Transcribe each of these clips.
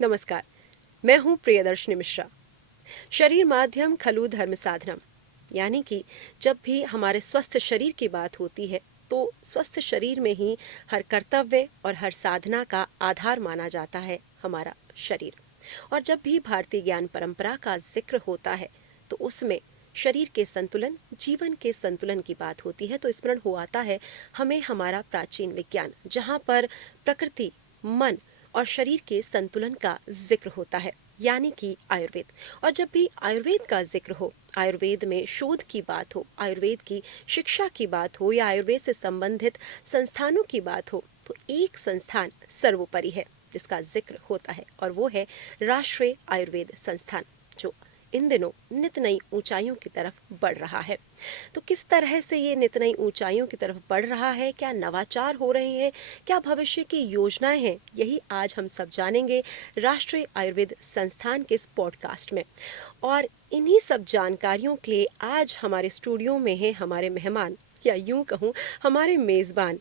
नमस्कार, मैं हूँ प्रियदर्शनी मिश्रा। शरीर माध्यम खलु धर्म साधनम, यानी कि जब भी हमारे स्वस्थ शरीर की बात होती है तो स्वस्थ शरीर में ही हर कर्तव्य और हर साधना का आधार माना जाता है हमारा शरीर। और जब भी भारतीय ज्ञान परंपरा का जिक्र होता है तो उसमें शरीर के संतुलन, जीवन के संतुलन की बात होती है तो स्मरण हो आता है हमें हमारा प्राचीन विज्ञान, जहाँ पर प्रकृति, मन और शरीर के संतुलन का जिक्र होता है, यानी कि आयुर्वेद। और जब भी आयुर्वेद का जिक्र हो, आयुर्वेद में शोध की बात हो, आयुर्वेद की शिक्षा की बात हो या आयुर्वेद से संबंधित संस्थानों की बात हो, तो एक संस्थान सर्वोपरि है जिसका जिक्र होता है और वो है राष्ट्रीय आयुर्वेद संस्थान, जो इन दिनों नित नई ऊंचाइयों की तरफ बढ़ रहा है। तो किस तरह से ये नित नई ऊंचाइयों की तरफ बढ़ रहा है, क्या नवाचार हो रहे हैं, क्या भविष्य की योजनाएं हैं, यही आज हम सब जानेंगे राष्ट्रीय आयुर्वेद संस्थान के इस पॉडकास्ट में। और इन्हीं सब जानकारियों के लिए आज हमारे स्टूडियो में हैं हमारे मेहमान, या यूं कहूं हमारे मेज़बान,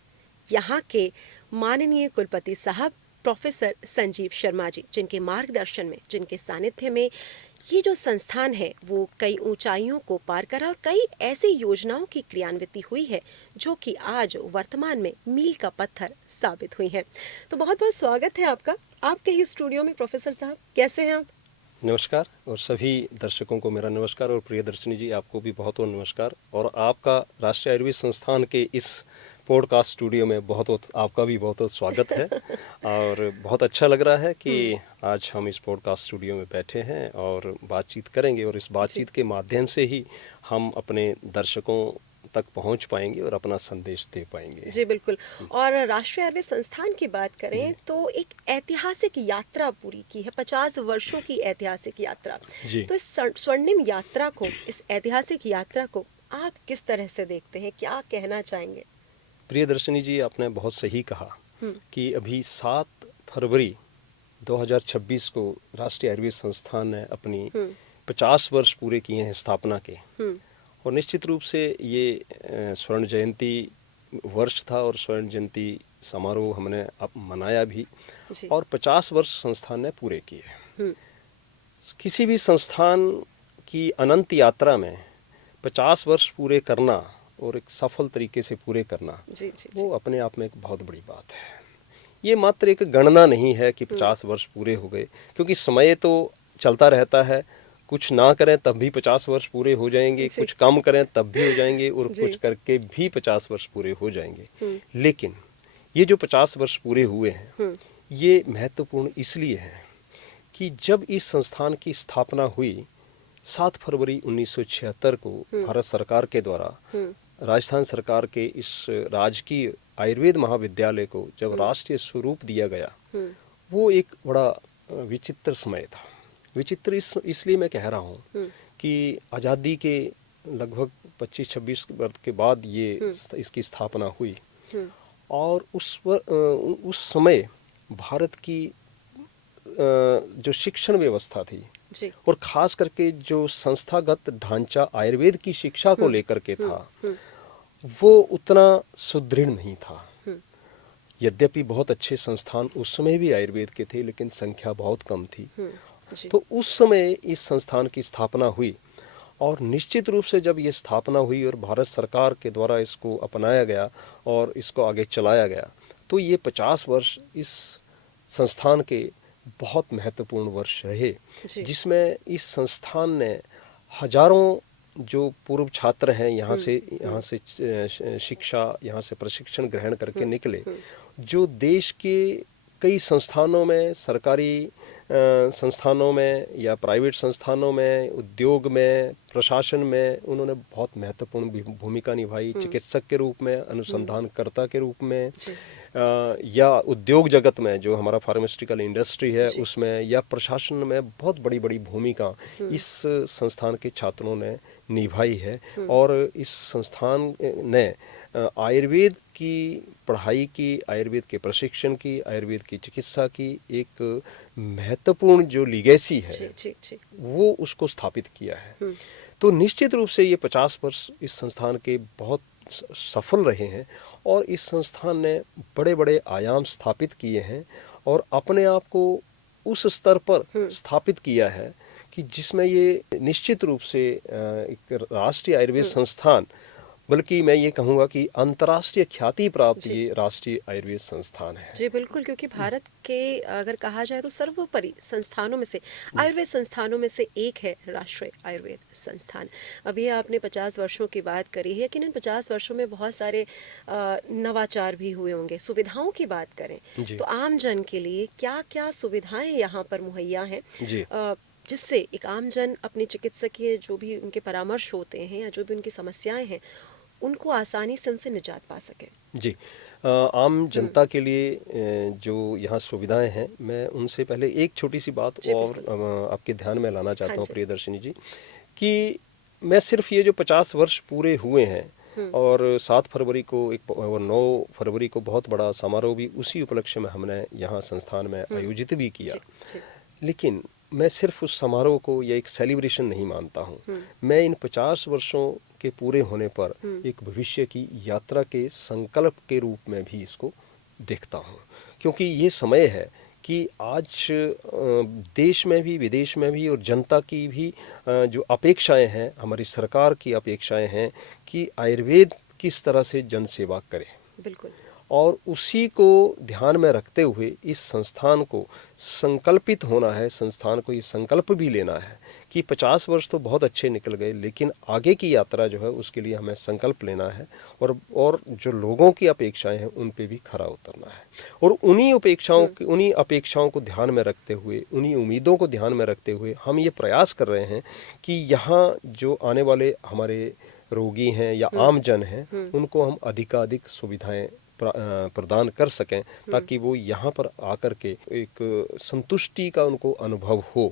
यहाँ के माननीय कुलपति साहब प्रोफेसर संजीव शर्मा जी, जिनके मार्गदर्शन में, जिनके सानिध्य में ये जो संस्थान है वो कई ऊंचाइयों को पार करा और कई ऐसी योजनाओं की क्रियान्विति हुई है जो कि आज वर्तमान में मील का पत्थर साबित हुई है। तो बहुत बहुत स्वागत है आपका आपके ही स्टूडियो में प्रोफेसर साहब। कैसे हैं आप? नमस्कार, और सभी दर्शकों को मेरा नमस्कार, और प्रियदर्शनी जी आपको भी बहुत बहुत नमस्कार। और आपका राष्ट्रीय आयुर्वेद संस्थान के इस पॉडकास्ट स्टूडियो में बहुत बहुत आपका भी बहुत बहुत स्वागत है। और बहुत अच्छा लग रहा है कि आज हम इस पॉडकास्ट स्टूडियो में बैठे हैं और बातचीत करेंगे, और इस बातचीत के माध्यम से ही हम अपने दर्शकों तक पहुंच पाएंगे और अपना संदेश दे पाएंगे। जी बिल्कुल। और राष्ट्रीय आयुर्वेद संस्थान की बात करें तो एक ऐतिहासिक यात्रा पूरी की है, 50 वर्षों की ऐतिहासिक यात्रा। जी। तो इस स्वर्णिम यात्रा को, इस ऐतिहासिक यात्रा को आप किस तरह से देखते हैं, क्या कहना चाहेंगे? प्रियदर्शनी जी, आपने बहुत सही कहा कि अभी 7 फरवरी 2026 को राष्ट्रीय आयुर्वेद संस्थान ने अपनी 50 वर्ष पूरे किए हैं स्थापना के। और निश्चित रूप से ये स्वर्ण जयंती वर्ष था और स्वर्ण जयंती समारोह हमने अब मनाया भी, और 50 वर्ष संस्थान ने पूरे किए। किसी भी संस्थान की अनंत यात्रा में 50 वर्ष पूरे करना और एक सफल तरीके से पूरे करना, वो अपने आप में एक बहुत बड़ी बात है। ये मात्र एक गणना नहीं है कि 50 वर्ष पूरे हो गए, क्योंकि समय तो चलता रहता है। कुछ ना करें तब भी 50 वर्ष पूरे हो जाएंगे, कुछ कम करें तब भी हो जाएंगे, और कुछ करके भी 50 वर्ष पूरे हो जाएंगे। लेकिन ये जो 50 वर्ष पूरे हुए हैं, ये महत्वपूर्ण इसलिए है कि जब इस संस्थान की स्थापना हुई 7 फरवरी 1976 को भारत सरकार के द्वारा राजस्थान सरकार के इस राजकीय आयुर्वेद महाविद्यालय को जब राष्ट्रीय स्वरूप दिया गया, वो एक बड़ा विचित्र समय था। विचित्र इसलिए मैं कह रहा हूँ कि आज़ादी के लगभग 25-26 वर्ष के बाद ये इसकी स्थापना हुई, और उस समय भारत की जो शिक्षण व्यवस्था थी और खास करके जो संस्थागत ढांचा आयुर्वेद की शिक्षा को लेकर के था, वो उतना सुदृढ़ नहीं था। यद्यपि बहुत अच्छे संस्थान उस समय भी आयुर्वेद के थे, लेकिन संख्या बहुत कम थी। तो उस समय इस संस्थान की स्थापना हुई, और निश्चित रूप से जब ये स्थापना हुई और भारत सरकार के द्वारा इसको अपनाया गया और इसको आगे चलाया गया, तो ये 50 वर्ष इस संस्थान के बहुत महत्वपूर्ण वर्ष रहे, जिसमें इस संस्थान ने हजारों जो पूर्व छात्र हैं यहाँ से शिक्षा, यहाँ से प्रशिक्षण ग्रहण करके निकले, जो देश के कई संस्थानों में, सरकारी संस्थानों में या प्राइवेट संस्थानों में, उद्योग में, प्रशासन में उन्होंने बहुत महत्वपूर्ण भूमिका निभाई। चिकित्सक के रूप में, अनुसंधानकर्ता के रूप में, या उद्योग जगत में जो हमारा फार्मास्यूटिकल इंडस्ट्री है उसमें, या प्रशासन में बहुत बड़ी बड़ी भूमिका इस संस्थान के छात्रों ने निभाई है। और इस संस्थान ने आयुर्वेद की पढ़ाई की, आयुर्वेद के प्रशिक्षण की, आयुर्वेद की चिकित्सा की एक महत्वपूर्ण जो लीगेसी है वो उसको स्थापित किया है। तो निश्चित रूप से ये 50 वर्ष इस संस्थान के बहुत सफल रहे हैं, और इस संस्थान ने बड़े बड़े आयाम स्थापित किए हैं और अपने आप को उस स्तर पर स्थापित किया है कि जिसमें ये निश्चित रूप से एक राष्ट्रीय आयुर्वेद संस्थान, बल्कि मैं ये कहूँगा कि अंतर्राष्ट्रीय ख्याति प्राप्त ये राष्ट्रीय आयुर्वेद संस्थान है। जी बिल्कुल, क्योंकि भारत के अगर कहा जाए तो सर्वोपरि संस्थानों में से, आयुर्वेद संस्थानों में से एक है राष्ट्रीय आयुर्वेद संस्थान। अभी आपने 50 वर्षों की बात करी है, लेकिन इन 50 वर्षों में बहुत सारे नवाचार भी हुए होंगे। सुविधाओं की बात करें तो आम जन के लिए क्या क्या सुविधाएं यहाँ पर मुहैया हैं, जिससे एक आम जन अपने चिकित्सकीय जो भी उनके परामर्श होते हैं या जो भी उनकी समस्याएं हैं उनको आसानी से उनसे निजात पा सके। जी, आम जनता के लिए जो यहाँ सुविधाएं हैं, मैं उनसे पहले एक छोटी सी बात और आपके ध्यान में लाना चाहता हूँ प्रियदर्शिनी जी, कि मैं सिर्फ ये जो 50 वर्ष पूरे हुए हैं और 7 फरवरी को और 9 फरवरी को बहुत बड़ा समारोह भी उसी उपलक्ष्य में हमने यहाँ संस्थान में आयोजित भी किया, लेकिन मैं सिर्फ उस समारोह को या एक सेलिब्रेशन नहीं मानता हूँ। मैं इन 50 वर्षों के पूरे होने पर एक भविष्य की यात्रा के संकल्प के रूप में भी इसको देखता हूँ, क्योंकि ये समय है कि आज देश में भी विदेश में भी और जनता की भी जो अपेक्षाएं हैं, हमारी सरकार की अपेक्षाएं हैं कि आयुर्वेद किस तरह से जन सेवा करे। बिल्कुल। और उसी को ध्यान में रखते हुए इस संस्थान को संकल्पित होना है, संस्थान को ये संकल्प भी लेना है कि 50 वर्ष तो बहुत अच्छे निकल गए, लेकिन आगे की यात्रा जो है उसके लिए हमें संकल्प लेना है और जो लोगों की अपेक्षाएं हैं उन पे भी खरा उतरना है। और उन्हीं अपेक्षाओं को ध्यान में रखते हुए, उन्हीं उम्मीदों को ध्यान में रखते हुए हम ये प्रयास कर रहे हैं कि यहाँ जो आने वाले हमारे रोगी हैं या आम जन हैं उनको हम अधिकाधिक सुविधाएं प्रदान कर सकें, ताकि वो यहाँ पर आकर के एक संतुष्टि का उनको अनुभव हो।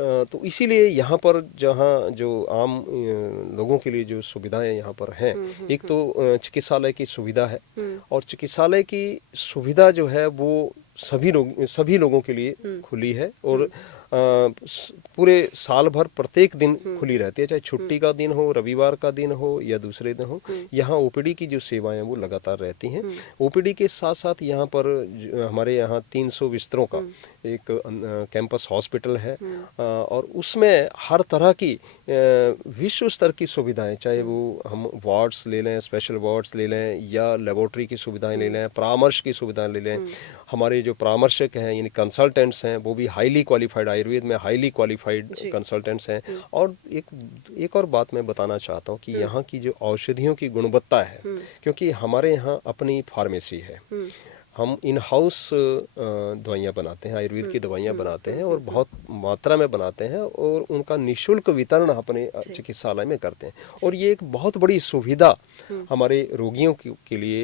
तो इसीलिए यहाँ पर जहाँ जो आम लोगों के लिए जो सुविधाएं यहाँ पर हैं, एक तो चिकित्सालय की सुविधा है, और चिकित्सालय की सुविधा जो है वो सभी लोगों के लिए खुली है और पूरे साल भर प्रत्येक दिन खुली रहती है, चाहे छुट्टी का दिन हो, रविवार का दिन हो या दूसरे दिन हो। यहाँ ओपीडी की जो सेवाएं वो लगातार रहती हैं। ओपीडी के साथ साथ यहाँ पर हमारे यहाँ 300 बिस्तरों का एक कैंपस हॉस्पिटल है, और उसमें हर तरह की विश्व स्तर की सुविधाएं, चाहे वो हम वार्ड्स ले लें, स्पेशल वार्ड्स ले लें या लेबोरेटरी की सुविधाएं ले लें, परामर्श की सुविधाएं ले लें। हमारे जो परामर्शक हैं यानी कंसल्टेंट्स हैं वो भी हाईली क्वालिफाइड, आयुर्वेद में हाईली क्वालिफाइड कंसल्टेंट्स हैं। और एक और बात मैं बताना चाहता हूँ कि यहाँ की जो औषधियों की गुणवत्ता है, क्योंकि हमारे यहाँ अपनी फार्मेसी है, हम इन हाउस दवाइयाँ बनाते हैं, आयुर्वेद की दवाइयाँ बनाते हैं और बहुत मात्रा में बनाते हैं और उनका निःशुल्क वितरण अपने चिकित्सालय में करते हैं। और ये एक बहुत बड़ी सुविधा हमारे रोगियों के लिए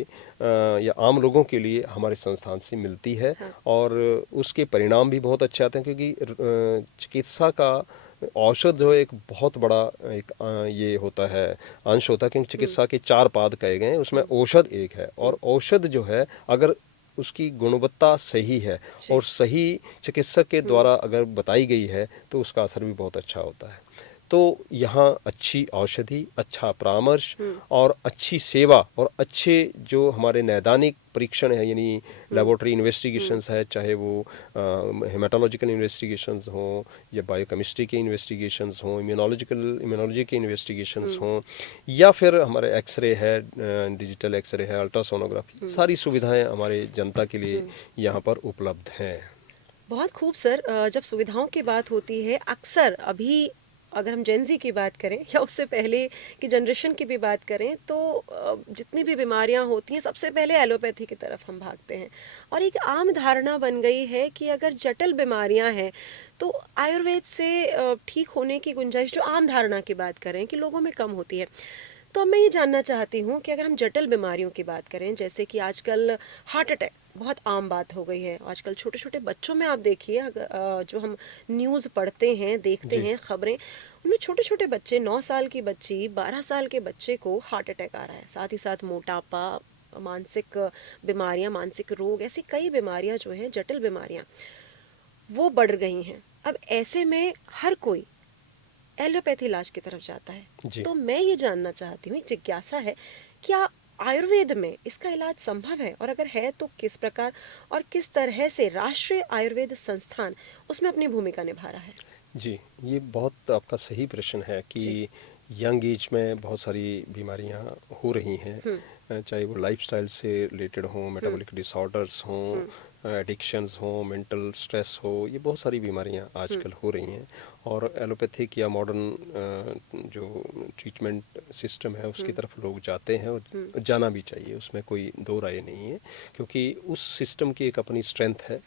या आम लोगों के लिए हमारे संस्थान से मिलती है, और उसके परिणाम भी बहुत अच्छे आते हैं, क्योंकि चिकित्सा का औषध जो एक बहुत बड़ा एक ये होता है, अंश होता है, क्योंकि चिकित्सा के 4 पाद कहे गए हैं, उसमें औषध एक है। और औषध जो है अगर उसकी गुणवत्ता सही है और सही चिकित्सक के द्वारा अगर बताई गई है तो उसका असर भी बहुत अच्छा होता है। तो यहाँ अच्छी औषधि, अच्छा परामर्श और अच्छी सेवा और अच्छे जो हमारे नैदानिक परीक्षण है, यानी लेबोरेटरी इन्वेस्टिगेशंस है, चाहे वो हेमाटोलॉजिकल इन्वेस्टिगेशंस हों या बायोकेमिस्ट्री के इन्वेस्टिगेशंस हों, इम्यूनोलॉजी के इन्वेस्टिगेशंस हों, या फिर हमारे एक्सरे है, डिजिटल एक्सरे है, अल्ट्रासोनोग्राफी, सारी सुविधाएं हमारे जनता के लिए यहाँ पर उपलब्ध हैं। बहुत खूब सर। जब सुविधाओं की बात होती है, अक्सर अभी अगर हम जेनजी की बात करें या उससे पहले की जनरेशन की भी बात करें तो जितनी भी बीमारियां होती हैं सबसे पहले एलोपैथी की तरफ हम भागते हैं, और एक आम धारणा बन गई है कि अगर जटिल बीमारियां हैं तो आयुर्वेद से ठीक होने की गुंजाइश, जो आम धारणा की बात करें कि लोगों में कम होती है। तो अब मैं ये जानना चाहती हूँ कि अगर हम जटिल बीमारियों की बात करें, जैसे कि आजकल हार्ट अटैक बहुत आम बात हो गई है, आजकल छोटे छोटे बच्चों में आप देखिए, जो हम न्यूज़ पढ़ते हैं, देखते हैं खबरें, उनमें छोटे छोटे बच्चे, 9 साल की बच्ची, 12 साल के बच्चे को हार्ट अटैक आ रहा है। साथ ही साथ मोटापा, मानसिक बीमारियां, मानसिक रोग, ऐसी कई बीमारियां जो हैं, जटिल बीमारियां, वो बढ़ गई हैं। अब ऐसे में हर कोई एलोपैथी इलाज की तरफ जाता है। तो मैं ये जानना चाहती हूँ, एक जिज्ञासा है, क्या आयुर्वेद में इसका इलाज संभव है, और अगर है तो किस प्रकार और किस तरह से राष्ट्रीय आयुर्वेद संस्थान उसमें अपनी भूमिका निभा रहा है? जी, ये बहुत आपका सही प्रश्न है जी। कि यंग एज में बहुत सारी बीमारियां हो रही हैं, चाहे वो लाइफस्टाइल से रिलेटेड हों, मेटाबॉलिक डिसऑर्डर्स हों, एडिक्शंस हों, मेंटल स्ट्रेस हो, ये बहुत सारी बीमारियां आजकल हो रही हैं। और एलोपैथिक या मॉडर्न जो ट्रीटमेंट सिस्टम है उसकी तरफ लोग जाते हैं, और जाना भी चाहिए, उसमें कोई दो राय नहीं है, क्योंकि उस सिस्टम की एक अपनी स्ट्रेंथ है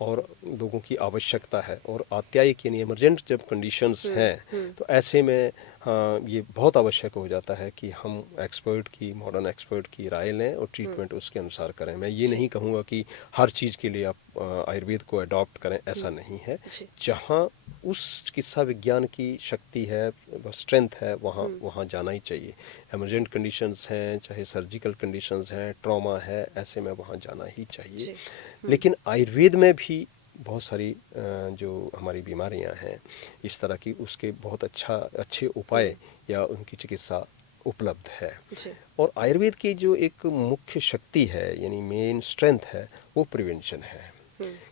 और लोगों की आवश्यकता है। और आत्यायिक यानी इमरजेंट जब कंडीशंस हैं तो ऐसे में हाँ, ये बहुत आवश्यक हो जाता है कि हम एक्सपर्ट की, मॉडर्न एक्सपर्ट की राय लें और ट्रीटमेंट उसके अनुसार करें। मैं ये नहीं कहूँगा कि हर चीज़ के लिए आप आयुर्वेद को अडॉप्ट करें, ऐसा नहीं है। जहाँ उस चिकित्सा विज्ञान की शक्ति है, स्ट्रेंथ है, वहाँ जाना ही चाहिए। इमरजेंट कंडीशंस हैं, चाहे सर्जिकल कंडीशंस हैं, ट्रॉमा है, ऐसे में वहाँ जाना ही चाहिए। लेकिन आयुर्वेद में भी बहुत सारी जो हमारी बीमारियां हैं इस तरह की, उसके बहुत अच्छे उपाय या उनकी चिकित्सा उपलब्ध है। और आयुर्वेद की जो एक मुख्य शक्ति है यानी मेन स्ट्रेंथ है, वो प्रिवेंशन है।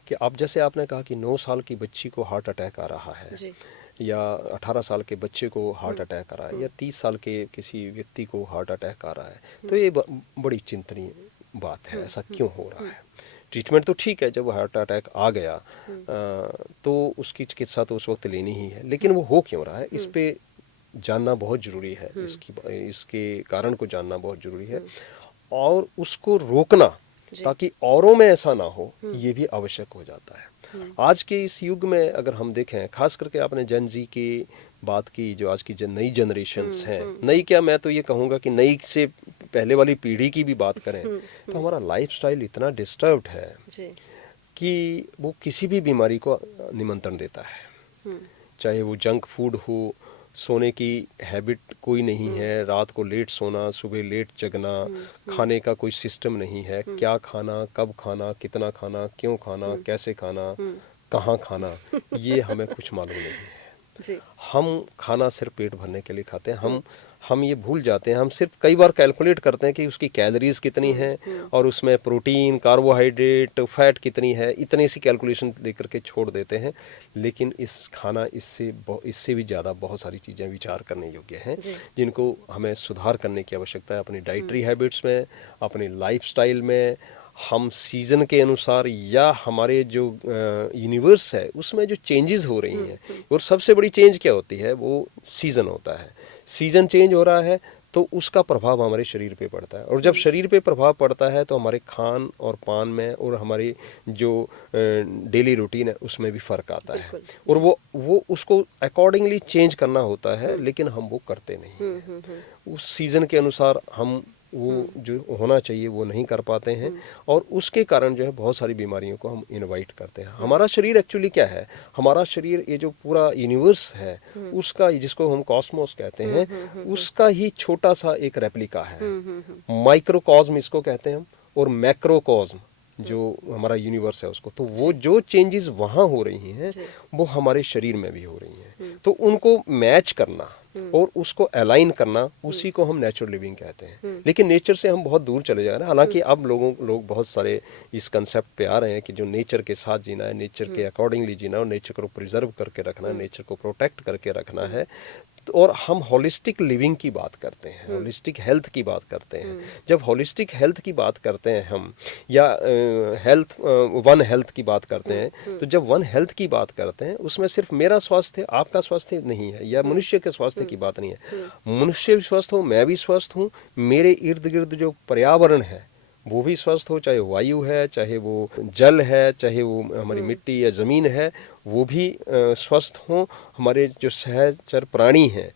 कि अब जैसे आपने कहा कि 9 साल की बच्ची को हार्ट अटैक आ रहा है, या 18 साल के बच्चे को हार्ट अटैक आ रहा है, या 30 साल के किसी व्यक्ति को हार्ट अटैक आ रहा है, तो ये बड़ी चिंतनीय बात है। ऐसा क्यों हो रहा है? ट्रीटमेंट तो ठीक है, जब हार्ट अटैक आ गया तो उसकी चिकित्सा तो उस वक्त लेनी ही है, लेकिन वो हो क्यों रहा है, इस पे जानना बहुत ज़रूरी है। इसके कारण को जानना बहुत ज़रूरी है, और उसको रोकना ताकि औरों में ऐसा ना हो, ये भी आवश्यक हो जाता है। आज के इस युग में अगर हम देखें, खास करके आपने जेन ज़ी की बात की, जो आज की नई जनरेशन्स हैं, नई क्या, मैं तो ये कहूँगा कि नई से पहले वाली पीढ़ी की भी बात करें तो हमारा लाइफस्टाइल इतना डिस्टर्ब्ड है कि वो किसी भी बीमारी को निमंत्रण देता है। चाहे वो जंक फूड हो, सोने की हैबिट कोई नहीं है, रात को लेट सोना, सुबह लेट जगना, खाने का कोई सिस्टम नहीं है, क्या खाना, कब खाना, कितना खाना, क्यों खाना, कैसे खाना, कहाँ खाना, ये हमें कुछ मालूम नहीं है। हम खाना सिर्फ पेट भरने के लिए खाते हैं। हम ये भूल जाते हैं, हम सिर्फ कई बार कैलकुलेट करते हैं कि उसकी कैलोरीज कितनी हैं और उसमें प्रोटीन, कार्बोहाइड्रेट, फैट कितनी है, इतनी सी कैलकुलेशन देकर के छोड़ देते हैं। लेकिन इससे भी ज़्यादा बहुत सारी चीज़ें विचार करने योग्य हैं, जिनको हमें सुधार करने की आवश्यकता है अपनी डाइटरी हैबिट्स में, अपनी लाइफस्टाइल में। हम सीज़न के अनुसार या हमारे जो यूनिवर्स है उसमें जो चेंजेस हो रही हैं, और सबसे बड़ी चेंज क्या होती है, वो सीज़न होता है। सीज़न चेंज हो रहा है तो उसका प्रभाव हमारे शरीर पे पड़ता है, और जब शरीर पे प्रभाव पड़ता है तो हमारे खान और पान में और हमारी जो डेली रूटीन है उसमें भी फ़र्क आता है, और वो उसको अकॉर्डिंगली चेंज करना होता है, लेकिन हम वो करते नहीं। उस सीज़न के अनुसार हम वो जो होना चाहिए वो नहीं कर पाते हैं, और उसके कारण जो है बहुत सारी बीमारियों को हम इनवाइट करते हैं। हमारा शरीर एक्चुअली क्या है, हमारा शरीर ये जो पूरा यूनिवर्स है उसका, जिसको हम कॉस्मोस कहते हैं, उसका ही छोटा सा एक रेप्लिका है। माइक्रोकॉस्म इसको कहते हैं हम, और मैक्रोकॉस्म जो हमारा यूनिवर्स है उसको। तो वो जो चेंजेस वहाँ हो रही हैं वो हमारे शरीर में भी हो रही हैं, तो उनको मैच करना और उसको अलाइन करना, उसी को हम नेचुरल लिविंग कहते हैं। लेकिन नेचर से हम बहुत दूर चले जा रहे हैं। हालांकि अब लोग बहुत सारे इस कंसेप्ट पे आ रहे हैं कि जो नेचर के साथ जीना है, नेचर के अकॉर्डिंगली जीना, और नेचर को प्रिजर्व करके रखना है, नेचर को प्रोटेक्ट करके रखना है। और हम होलिस्टिक लिविंग की बात करते हैं, होलिस्टिक हेल्थ की बात करते हैं। जब होलिस्टिक हेल्थ की बात करते हैं हम, या वन हेल्थ की बात करते हैं, तो जब वन हेल्थ की बात करते हैं उसमें सिर्फ मेरा स्वास्थ्य, आपका स्वास्थ्य नहीं है, या मनुष्य के स्वास्थ्य की बात नहीं है। मनुष्य भी स्वस्थ हो, मैं भी स्वस्थ हूँ, मेरे इर्द गिर्द जो पर्यावरण है वो भी स्वस्थ हो, चाहे वायु है, चाहे वो जल है, चाहे वो हमारी मिट्टी या ज़मीन है, वो भी स्वस्थ हों। हमारे जो सहचर प्राणी हैं,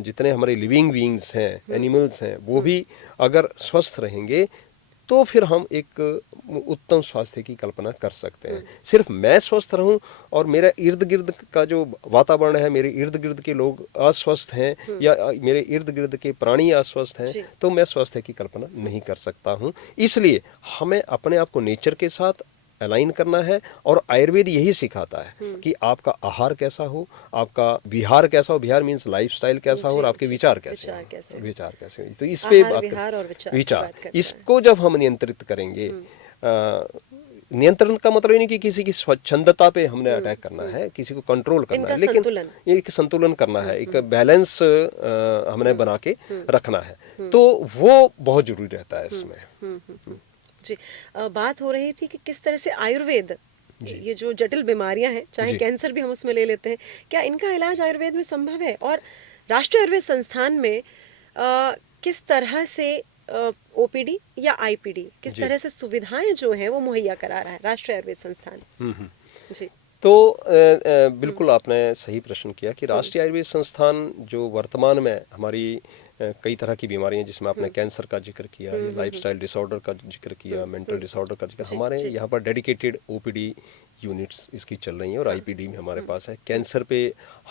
जितने हमारे लिविंग बीइंग्स हैं, एनिमल्स हैं, वो भी अगर स्वस्थ रहेंगे तो फिर हम एक उत्तम स्वास्थ्य की कल्पना कर सकते हैं। सिर्फ मैं स्वस्थ रहूं और मेरा इर्द गिर्द का जो वातावरण है, मेरे इर्द गिर्द के लोग अस्वस्थ हैं, या मेरे इर्द गिर्द के प्राणी अस्वस्थ हैं, तो मैं स्वास्थ्य की कल्पना नहीं कर सकता हूं। इसलिए हमें अपने आप को नेचर के साथ अलाइन करना है। और आयुर्वेद यही सिखाता है कि आपका आहार कैसा हो, आपका विहार कैसा हो, विहार मीन्स लाइफस्टाइल कैसा हो, और आपके विचार कैसे हो, विचार कैसे हो। तो इस पे आहार, बात विहार और विचार करते इसको जब हम नियंत्रित करेंगे, नियंत्रण का मतलब ये नहीं कि किसी की स्वच्छंदता पे हमने अटैक करना है, किसी को कंट्रोल करना है, लेकिन एक संतुलन करना है, एक बैलेंस हमने बना के रखना है। तो वो बहुत जरूरी रहता है इसमें। जी, बात हो रही थी कि किस तरह से आयुर्वेद, ये जो जटिल बीमारियां हैं, चाहे कैंसर भी हम उसमें ले लेते हैं, क्या इनका इलाज आयुर्वेद में संभव है? और राष्ट्रीय आयुर्वेद संस्थान में किस तरह से ओपीडी या आईपीडी, किस तरह से सुविधाएं जो हैं वो मुहैया करा रहा है राष्ट्रीय आयुर्वेद संस्थान? जी, तो बिल्कुल आपने सही प्रश्न किया कि राष्ट्रीय आयुर्वेद संस्थान जो वर्तमान में हमारी कई तरह की बीमारियां, जिसमें आपने कैंसर का जिक्र किया, या लाइफस्टाइल डिसऑर्डर का जिक्र किया, मेंटल डिसऑर्डर का जिक्र, हमारे यहाँ पर डेडिकेटेड ओपीडी यूनिट्स इसकी चल रही हैं, और आईपीडी भी हमारे पास है। कैंसर पे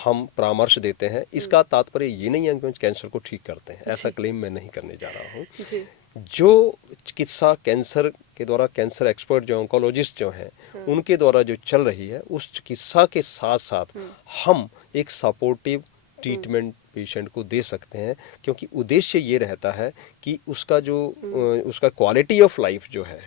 हम परामर्श देते हैं। इसका तात्पर्य ये नहीं है कि कैंसर को ठीक करते हैं, ऐसा क्लेम मैं नहीं करने जा रहा हूँ। जो चिकित्सा कैंसर के द्वारा, कैंसर एक्सपर्ट जो ऑन्कोलॉजिस्ट जो हैं, उनके द्वारा जो चल रही है, उस चिकित्सा के साथ साथ हम एक सपोर्टिव ट्रीटमेंट पेशेंट को दे सकते हैं, क्योंकि उद्देश्य ये रहता है कि उसका जो उसका क्वालिटी ऑफ लाइफ जो है,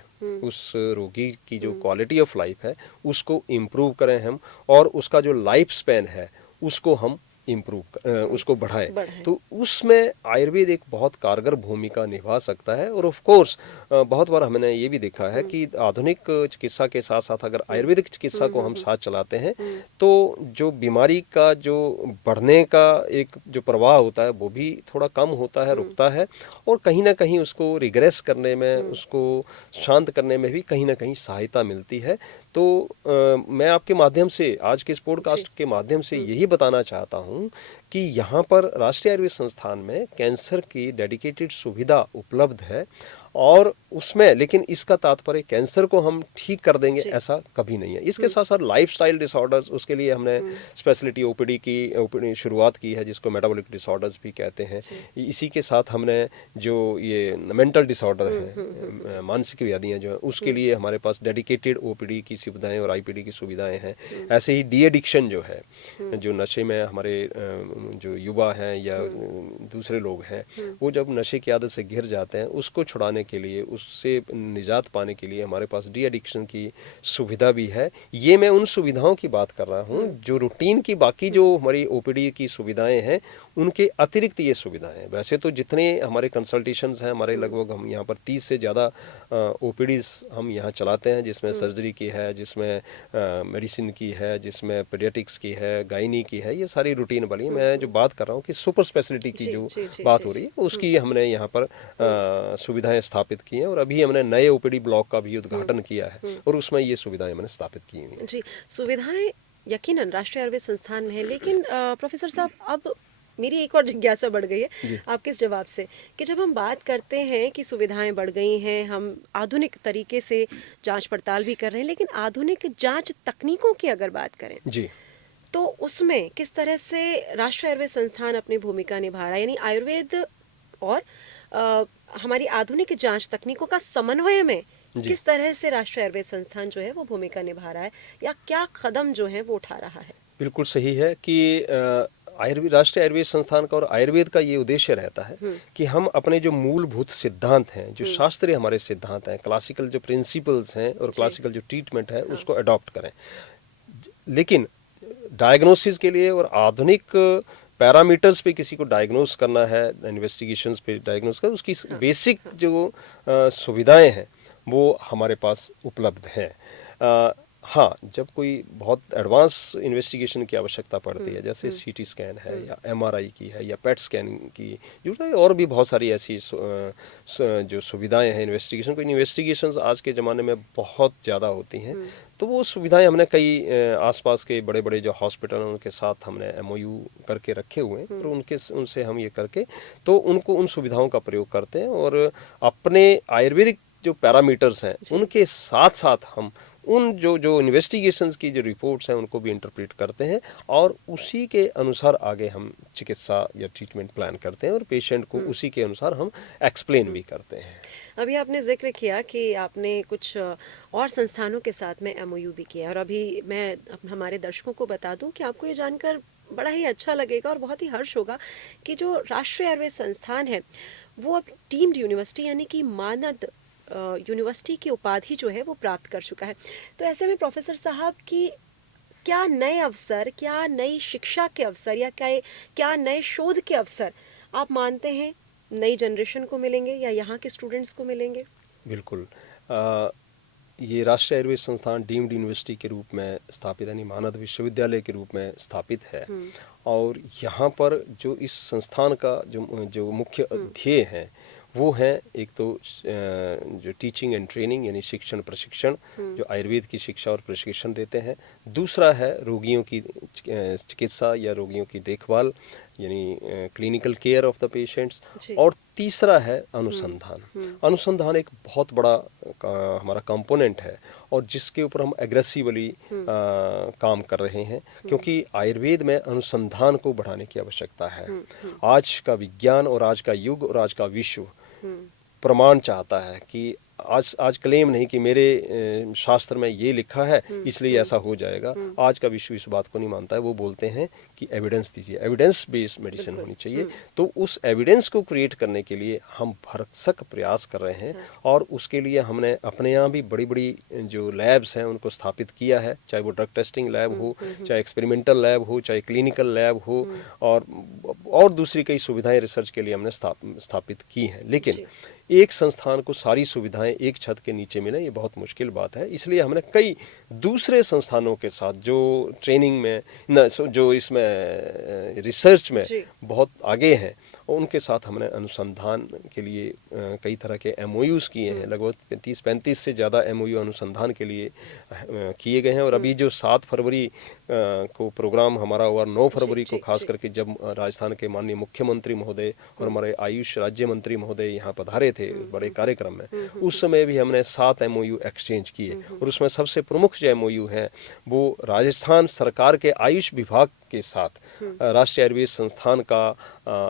उस रोगी की जो क्वालिटी ऑफ लाइफ है, उसको इम्प्रूव करें हम, और उसका जो लाइफ स्पैन है उसको हम उसको बढ़ाए। तो उसमें आयुर्वेद एक बहुत कारगर भूमिका निभा सकता है। और ऑफ कोर्स बहुत बार हमने ये भी देखा है कि आधुनिक चिकित्सा के साथ साथ अगर आयुर्वेदिक चिकित्सा को हम साथ चलाते हैं, तो जो बीमारी का जो बढ़ने का एक जो प्रवाह होता है वो भी थोड़ा कम होता है, रुकता है, और कहीं ना कहीं उसको रिग्रेस करने में, उसको शांत करने में भी कहीं ना कहीं सहायता मिलती है। तो मैं आपके माध्यम से, आज के इस पॉडकास्ट के माध्यम से यही बताना चाहता हूँ कि यहाँ पर राष्ट्रीय आयुर्वेद संस्थान में कैंसर की डेडिकेटेड सुविधा उपलब्ध है, और उसमें, लेकिन इसका तात्पर्य कैंसर को हम ठीक कर देंगे ऐसा कभी नहीं है। इसके साथ साथ लाइफस्टाइल डिसऑर्डर्स, उसके लिए हमने स्पेशलिटी ओपीडी की शुरुआत की है, जिसको मेटाबॉलिक डिसऑर्डर्स भी कहते हैं। इसी के साथ हमने जो ये मेंटल डिसऑर्डर है, मानसिक व्याधियां जो है, उसके लिए हमारे पास डेडिकेटेड ओपीडी की सुविधाएं और आईपीडी की सुविधाएं हैं। ऐसे ही डी एडिक्शन जो है, जो नशे में हमारे जो युवा हैं या दूसरे लोग हैं, वो जब नशे की आदत से घिर जाते हैं, उसको छुड़ाने के लिए, उससे निजात पाने के लिए हमारे पास डी एडिक्शन की सुविधा भी है। ये मैं उन सुविधाओं की बात कर रहा हूँ जो रूटीन की, बाकी जो हमारी ओपीडी की सुविधाएं हैं उनके अतिरिक्त ये सुविधाएं। वैसे तो जितने हमारे कंसल्टेशंस हैं, हमारे लगभग हम यहाँ पर 30 से ज़्यादा ओपीडीज हम यहाँ चलाते हैं, जिसमें सर्जरी की है, जिसमें मेडिसिन की है, जिसमें पीडियाट्रिक्स की है, गायनी की है, ये सारी रूटीन वाली। मैं जो बात कर रहा हूँ कि सुपर स्पेशलिटी की जो बात हो रही है, उसकी हमने यहाँ पर सुविधाएं स्थापित की हैं, और अभी हमने नए ओपीडी ब्लॉक का भी उद्घाटन किया है, और उसमें ये सुविधाएं मैंने स्थापित की हुई हैं। जी, सुविधाएं यकीनन राष्ट्रीय आयुर्वेद संस्थान में है, लेकिन प्रोफेसर साहब, अब मेरी एक और जिज्ञासा बढ़ गई है आपके इस जवाब से, कि जब हम बात करते हैं कि सुविधाएं बढ़ गई हैं, हम आधुनिक तरीके से जांच पड़ताल भी कर रहे हैं, लेकिन आधुनिक जांच तकनीकों की अगर बात करें जी, तो उसमें किस तरह से राष्ट्रीय आयुर्वेद संस्थान अपनी भूमिका निभा रहा है? यानी आयुर्वेद और हमारी आधुनिक जांच तकनीकों का समन्वय में किस तरह से राष्ट्रीय आयुर्वेद संस्थान जो है वो भूमिका निभा रहा है, या क्या कदम जो है वो उठा रहा है? बिल्कुल सही है कि राष्ट्रीय आयुर्वेद संस्थान का और आयुर्वेद का ये उद्देश्य रहता है कि हम अपने जो मूलभूत सिद्धांत हैं, जो शास्त्रीय हमारे सिद्धांत हैं, क्लासिकल जो प्रिंसिपल्स हैं और क्लासिकल जो ट्रीटमेंट है, उसको अडॉप्ट करें। लेकिन डायग्नोसिस के लिए और आधुनिक पैरामीटर्स पे किसी को डायग्नोस करना है, इन्वेस्टिगेशंस पे डायग्नोस कर, उसकी बेसिक जो सुविधाएं हैं वो हमारे पास उपलब्ध हैं। हाँ, जब कोई बहुत एडवांस इन्वेस्टिगेशन की आवश्यकता पड़ती है, जैसे सीटी स्कैन है या एमआरआई की है या पेट स्कैनिंग की, और भी बहुत सारी ऐसी जो सुविधाएं हैं इन्वेस्टिगेशन को, इन्वेस्टिगेशंस आज के ज़माने में बहुत ज़्यादा होती हैं, तो वो सुविधाएं हमने कई आसपास के बड़े बड़े जो हॉस्पिटल हैं उनके साथ हमने एमओयू करके रखे हुए हैं, और उनसे हम ये करके तो उनको उन सुविधाओं का प्रयोग करते हैं, और अपने आयुर्वेदिक जो पैरामीटर्स हैं उनके साथ साथ हम उन जो जो इन्वेस्टिगेशंस की जो रिपोर्ट्स हैं उनको भी इंटरप्रेट करते हैं और उसी के अनुसार आगे हम चिकित्सा या ट्रीटमेंट प्लान करते हैं और पेशेंट को उसी के अनुसार हम एक्सप्लेन भी करते हैं। अभी आपने जिक्र किया कि आपने कुछ और संस्थानों के साथ में एमओयू भी किया, और अभी मैं हमारे दर्शकों को बता दूं कि आपको ये जानकर बड़ा ही अच्छा लगेगा और बहुत ही हर्ष होगा कि जो राष्ट्रीय आयुर्वेद संस्थान है वो अब डीम्ड यूनिवर्सिटी यानी कि मानद यूनिवर्सिटी की उपाधि जो है वो प्राप्त कर चुका है। तो ऐसे में प्रोफेसर साहब की क्या नए अवसर, क्या नई शिक्षा के अवसर या क्या नए शोध के अवसर आप मानते हैं नई जनरेशन को मिलेंगे या यहाँ के स्टूडेंट्स को मिलेंगे? बिल्कुल। ये राष्ट्रीय आयुर्वेद संस्थान डीम्ड यूनिवर्सिटी के रूप में स्थापित यानी मानद विश्वविद्यालय के रूप में स्थापित है और यहाँ पर जो इस संस्थान का जो मुख्य ध्येय है वो है एक तो जो टीचिंग एंड ट्रेनिंग यानी शिक्षण प्रशिक्षण जो आयुर्वेद की शिक्षा और प्रशिक्षण देते हैं, दूसरा है रोगियों की चिकित्सा या रोगियों की देखभाल यानी clinical care of the patients, और तीसरा है अनुसंधान। अनुसंधान एक बहुत बड़ा हमारा कंपोनेंट है और जिसके ऊपर हम एग्रेसिवली काम कर रहे हैं क्योंकि आयुर्वेद में अनुसंधान को बढ़ाने की आवश्यकता है। आज का विज्ञान और आज का युग और आज का विश्व प्रमाण चाहता है कि आज क्लेम नहीं कि मेरे शास्त्र में ये लिखा है इसलिए ऐसा हो जाएगा। आज का विश्व इस बात को नहीं मानता है, वो बोलते हैं कि एविडेंस दीजिए, एविडेंस बेस्ड मेडिसिन होनी चाहिए। तो उस एविडेंस को क्रिएट करने के लिए हम भरसक प्रयास कर रहे हैं और उसके लिए हमने अपने यहाँ भी बड़ी बड़ी जो लैब्स हैं उनको स्थापित किया है, चाहे वो ड्रग टेस्टिंग लैब हो, चाहे एक्सपेरिमेंटल लैब हो, चाहे क्लिनिकल लैब हो, और दूसरी कई सुविधाएं रिसर्च के लिए हमने स्थापित की हैं। लेकिन एक संस्थान को सारी सुविधाएं एक छत के नीचे मिले ये बहुत मुश्किल बात है, इसलिए हमने कई दूसरे संस्थानों के साथ जो ट्रेनिंग में जो इसमें रिसर्च में बहुत आगे हैं उनके साथ हमने अनुसंधान के लिए कई तरह के एमओयूज किए हैं। लगभग 30-35 से ज़्यादा एमओयू अनुसंधान के लिए किए गए हैं और अभी जो 7 फरवरी को प्रोग्राम हमारा हुआ, 9 फरवरी को खास करके जब राजस्थान के माननीय मुख्यमंत्री महोदय और हमारे आयुष राज्य मंत्री महोदय यहाँ पधारे थे बड़े कार्यक्रम में, उस समय भी हमने 7 एमओयू एक्सचेंज किए और उसमें सबसे प्रमुख जो एमओयू है वो राजस्थान सरकार के आयुष विभाग के साथ राष्ट्रीय आयुर्वेद संस्थान का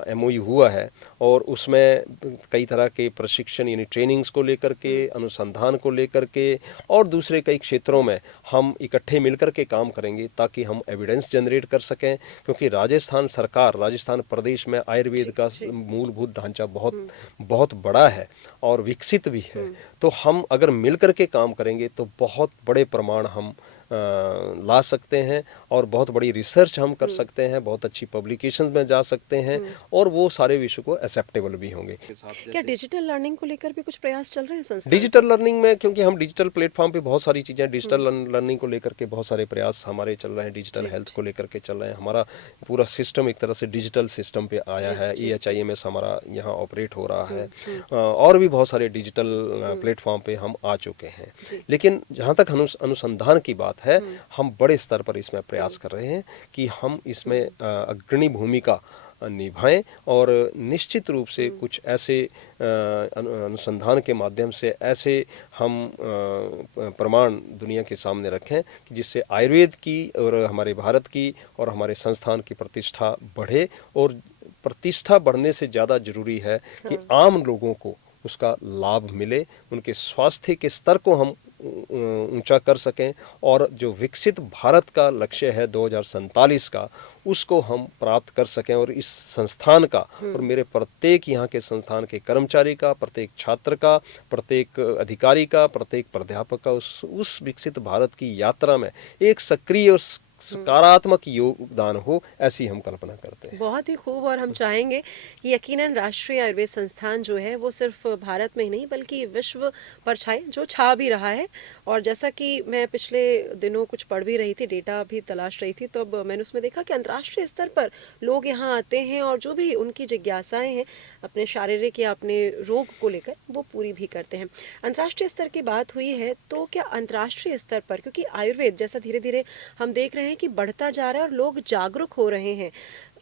एमओयू हुआ है और उसमें कई तरह के प्रशिक्षण यानी ट्रेनिंग्स को लेकर के, अनुसंधान को लेकर के और दूसरे कई क्षेत्रों में हम इकट्ठे मिलकर के काम करेंगे ताकि हम एविडेंस जनरेट कर सकें। क्योंकि राजस्थान सरकार, राजस्थान प्रदेश में आयुर्वेद का मूलभूत ढांचा बहुत बड़ा है और विकसित भी है। तो हम अगर मिलकर के काम करेंगे तो बहुत बड़े प्रमाण हम ला सकते हैं और बहुत बड़ी रिसर्च हम कर सकते हैं, बहुत अच्छी पब्लिकेशंस में जा सकते हैं और वो सारे विषय को एक्सेप्टेबल भी होंगे। क्या डिजिटल लर्निंग को लेकर भी कुछ प्रयास चल रहे हैं संस्थान? डिजिटल लर्निंग में क्योंकि हम डिजिटल प्लेटफॉर्म पे बहुत सारी चीज़ें, डिजिटल लर्निंग को लेकर के बहुत सारे प्रयास हमारे चल रहे हैं, डिजिटल हेल्थ को लेकर के चल रहे हैं। हमारा पूरा सिस्टम एक तरह से डिजिटल सिस्टम पे आया है, EHIMS हमारा यहाँ ऑपरेट हो रहा है और भी बहुत सारे डिजिटल प्लेटफॉर्म पे हम आ चुके हैं। लेकिन जहाँ तक अनुसंधान की बात है, हम बड़े स्तर पर इसमें प्रयास कर रहे हैं कि हम इसमें अग्रणी भूमिका निभाएं और निश्चित रूप से कुछ ऐसे अनुसंधान के माध्यम से ऐसे हम प्रमाण दुनिया के सामने रखें कि जिससे आयुर्वेद की और हमारे भारत की और हमारे संस्थान की प्रतिष्ठा बढ़े। और प्रतिष्ठा बढ़ने से ज़्यादा जरूरी है कि आम लोगों को उसका लाभ मिले, उनके स्वास्थ्य के स्तर को हम ऊंचा कर सकें और जो विकसित भारत का लक्ष्य है 2047 का, उसको हम प्राप्त कर सकें। और इस संस्थान का और मेरे प्रत्येक यहाँ के संस्थान के कर्मचारी का, प्रत्येक छात्र का, प्रत्येक अधिकारी का, प्रत्येक प्राध्यापक का उस विकसित भारत की यात्रा में एक सक्रिय और सकारात्मक योगदान हो, ऐसी हम कल्पना करते हैं। बहुत ही खूब। और हम चाहेंगे कि यकीनन राष्ट्रीय आयुर्वेद संस्थान जो है वो सिर्फ भारत में ही नहीं बल्कि विश्व पर छाए, जो छा भी रहा है। और जैसा कि मैं पिछले दिनों कुछ पढ़ भी रही थी, डेटा भी तलाश रही थी, तो अब मैंने उसमें देखा कि अंतर्राष्ट्रीय स्तर पर लोग यहाँ आते हैं और जो भी उनकी जिज्ञासाएं हैं अपने शारीरिक या अपने रोग को लेकर वो पूरी भी करते हैं। अंतर्राष्ट्रीय स्तर की बात हुई है तो क्या अंतर्राष्ट्रीय स्तर पर, क्योंकि आयुर्वेद जैसा धीरे धीरे हम देख रहे हैं कि बढ़ता जा रहा है और लोग जागरूक हो रहे हैं,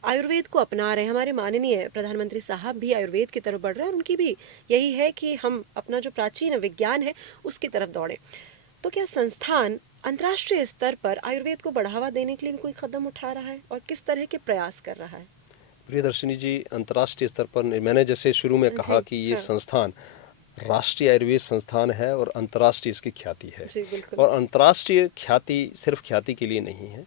आयुर्वेद को अपना रहे हैं। हमारे माननीय प्रधानमंत्री साहब भी आयुर्वेद की तरफ बढ़ रहे हैं और उनकी भी यही है कि हम अपना जो प्राचीन विज्ञान है उसकी तरफ दौड़ें। तो क्या संस्थान अंतर्राष्ट्रीय स्तर पर आयुर्वेद को बढ़ावा देने के लिए भी कोई कदम उठा रहा है और किस तरह के प्रयास कर रहा है? प्रियदर्शिनी जी, अंतर्राष्ट्रीय स्तर पर मैंने जैसे शुरू में कहा जी, कि ये हाँ। संस्थान राष्ट्रीय आयुर्वेद संस्थान है और अंतर्राष्ट्रीय इसकी ख्याति है। जी, बिल्कुल। और अंतर्राष्ट्रीय ख्याति सिर्फ ख्याति के लिए नहीं है,